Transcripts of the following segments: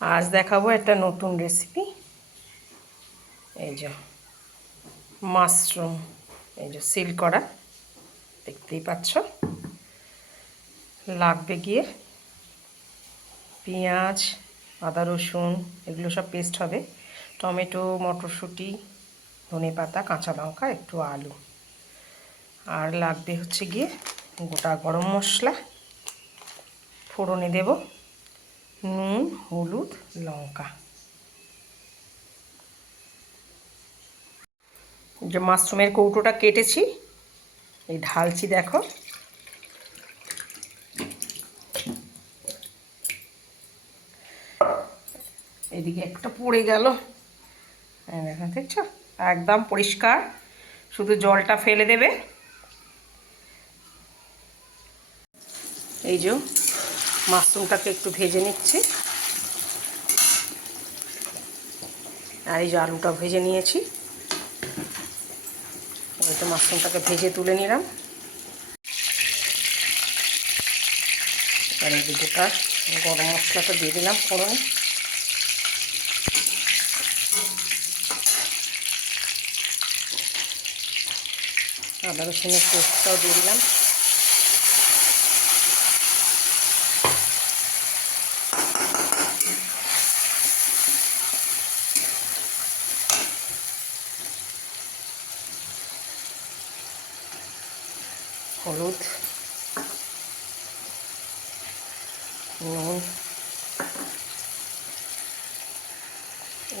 আজ দেখাবো একটা নতুন রেসিপি এই যে মাশরুম এই যে সিল করা, দেখতেই পাচ্ছ। লাগবে গিয়ে পেঁয়াজ, আদা, রসুন, এগুলো সব পেস্ট হবে। টমেটো, মটরশুঁটি, ধনে পাতা, কাঁচা লঙ্কা, একটু আলু। আর লাগবে হচ্ছে গিয়ে গোটা গরম মশলা। ফোড়নে দেব। নুন, হলুদ, লঙ্কা। যে মাশরুমের কৌটোটা কেটেছি, এই ঢালছি দেখো। এদিকে একটা পড়ে গেল। দেখো, দেখছ? একদম পরিষ্কার। শুধু জলটা ফেলে দেবে। এই যে মাশরুমটাকে একটু ভেজে নিচ্ছি। আর এই যে আলুটা ভেজে নিয়েছি। ওই তো মাশরুমটাকে ভেজে তুলে নিলাম। আর এই গোটা গরম মশলাটা দিয়ে দিলাম ফোড়নে। আদা রসুনের পেস্টটাও দিয়ে দিলাম। হলুদ নুন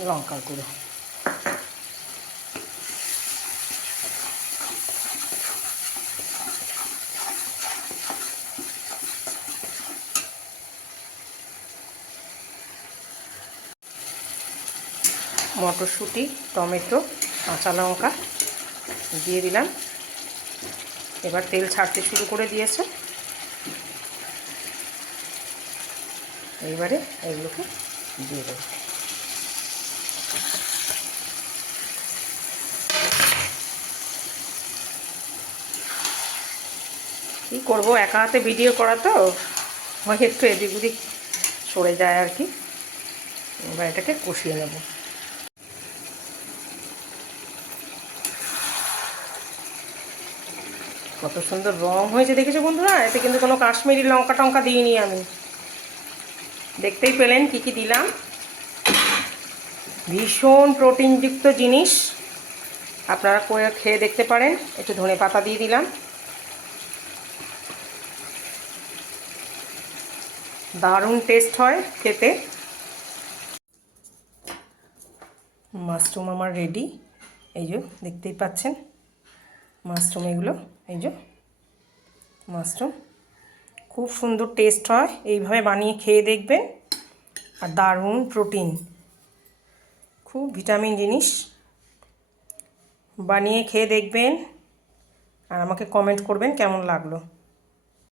লঙ্কার গুঁড়ো। মটরশুঁটি টমেটো কাঁচা লঙ্কা দিয়ে দিলাম। এবার তেল ছাড়তে শুরু করে দিয়েছে। এইবারে এগুলোকে দিয়ে দেবো। কী করব, একা হাতে ভিডিও করা তো? একটু এদিক ওদিক সরে যায় আর কি। এবার এটাকে কষিয়ে নেব। কত সুন্দর রং হয়েছে, দেখেছ বন্ধুরা? এতে কিন্তু কোনো কাশ্মীরি লঙ্কা টঙ্কা দিইনি আমি। দেখতেই পেলেন কি কি দিলাম। ভীষণ প্রোটিনযুক্ত জিনিস। আপনারা করে খেয়ে দেখতে পারেন। একটু ধনে পাতা দিয়ে দিলাম। দারুণ টেস্ট হয় খেতে। মাশরুম আমার রেডি এই যে দেখতেই পাচ্ছেন। মাশরুম এগুলো, এই যে মাশরুম। খুব সুন্দর টেস্ট হয়, এইভাবে বানিয়ে খেয়ে দেখবেন। আর দারুণ প্রোটিন খুব ভিটামিন জিনিস। বানিয়ে খেয়ে দেখবেন। আর আমাকে কমেন্ট করবেন কেমন লাগল।